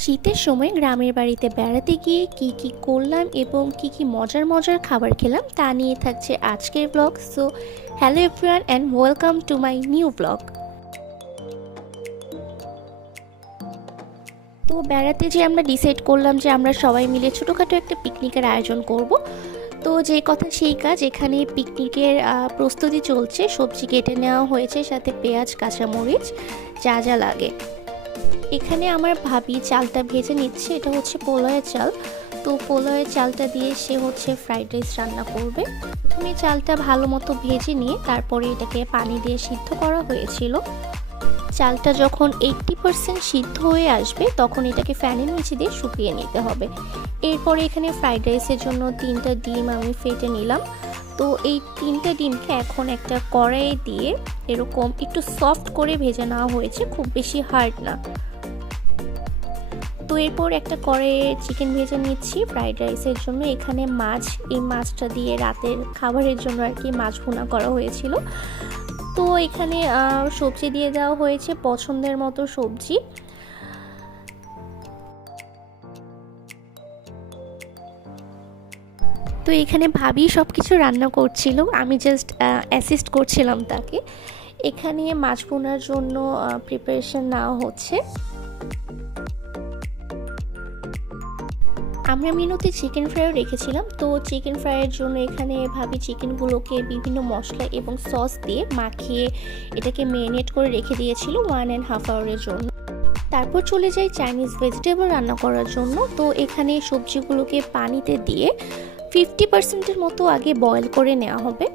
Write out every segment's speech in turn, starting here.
শীতের সময় গ্রামের বাড়িতে বেড়াতে গিয়ে কি করলাম এবং কি মজার মজার খাবার খেলাম তা নিয়ে থাকছে আজকের blog. So hello everyone and welcome to my new blog. তো বেড়াতে যে আমরা ডিসাইড করলাম যে আমরা সবাই মিলে ছোটোখাটো একটা পিকনিকের আয়োজন করব। তো যে কথা সেই কাজ, এখানে পিকনিকের প্রস্তুতি চলছে। সবজি কেটে নেওয়া হয়েছে, সাথে পেঁয়াজ কাঁচামরিচ যা যা লাগে। এখানে আমার ভাবি চালটা ভেজে নিচ্ছে, এটা হচ্ছে পোলাওয়ের চাল। তো পোলাওয়ের চালটা দিয়ে সে হচ্ছে ফ্রাইড রাইস রান্না করবে। আমি চালটা ভালো মতো ভেজে নিয়ে তারপরে এটাকে পানি দিয়ে সিদ্ধ করা হয়েছিল। চালটা যখন 80% সিদ্ধ হয়ে আসবে তখন এটাকে ফ্যানের নিচে দিয়ে শুকিয়ে নিতে হবে। এরপরে এখানে ফ্রাইড রাইসের জন্য 3টা ডিম আমি ফেটে নিলাম। তো এই 3টা ডিমকে এখন একটা কড়াইয়ে দিয়ে এরকম একটু সফট করে ভেজে নেওয়া হয়েছে, খুব বেশি হার্ড না। তো এরপর একটা কড়াইয়ে চিকেন ভেজে নিচ্ছি ফ্রাইড রাইসের জন্য। এখানে মাছ, এই মাছটা দিয়ে রাতের খাবারের জন্য আর কি মাছ ভুনা করা হয়েছিল। তো এখানে সবজি দিয়ে দেওয়া হয়েছে পছন্দের মতো সবজি। তো এখানে ভাবি সব কিছু রান্না করছিল, আমি জাস্ট অ্যাসিস্ট করছিলাম তাকে। এখানে মাছ ভুনার জন্য প্রিপারেশন নেওয়া হচ্ছে। আমরা মেনুতে চিকেন ফ্রাইও রেখেছিলাম। তো চিকেন ফ্রাইয়ের জন্য এখানে ভাবি চিকেনগুলোকে বিভিন্ন মশলা এবং সস দিয়ে মাখিয়ে এটাকে ম্যারিনেট করে রেখে দিয়েছিল 1.5 আওয়ারের জন্য। তারপর চলে যাই চাইনিজ ভেজিটেবল রান্না করার জন্য। তো এখানে সবজিগুলোকে পানিতে দিয়ে 50%-এর মতো আগে বয়েল করে নেওয়া হবে।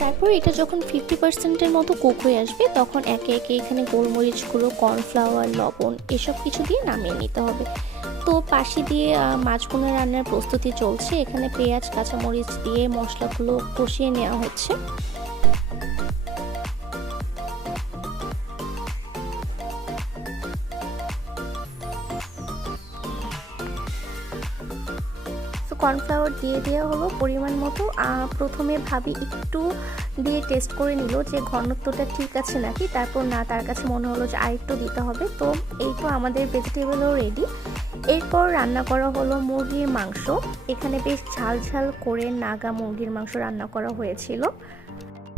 তারপর এটা যখন 50%-এর মতো কুক হয়ে আসবে তখন একে একে এখানে গোলমরিচগুলো, কর্নফ্লাওয়ার, লবণ এসব কিছু দিয়ে নামিয়ে নিতে হবে। তো পাশে দিয়ে মাছ ভুনা রান্নার প্রস্তুতি চলছে। এখানে পেঁয়াজ কাঁচামরিচ দিয়ে মশলাগুলো কষিয়ে নেওয়া হচ্ছে। কর্নফ্লাওয়ার দিয়ে দেওয়া হলো পরিমাণ মতো। প্রথমে ভাবি একটু দিয়ে টেস্ট করে নিল যে ঘনত্বটা ঠিক আছে নাকি, তারপর না, তার কাছে মনে হলো যে আরেকটু দিতে হবে। তো এই তো আমাদের ভেজিটেবলও রেডি। এরপর রান্না করা হলো মুরগির মাংস। এখানে বেশ ঝাল ঝাল করে নাগা মুরগির মাংস রান্না করা হয়েছিল।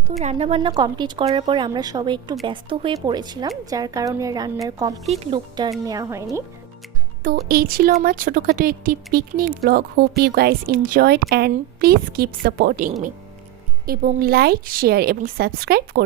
তো রান্নাবান্না কমপ্লিট করার পর আমরা সবাই একটু ব্যস্ত হয়ে পড়েছিলাম, যার কারণে রান্নার কমপ্লিট লুকটা নেওয়া হয়নি। তো এই ছিল আমার ছোটোখাটো একটি picnic blog. Hope you guys enjoyed and please keep supporting me এবং লাইক, শেয়ার এবং সাবস্ক্রাইব করে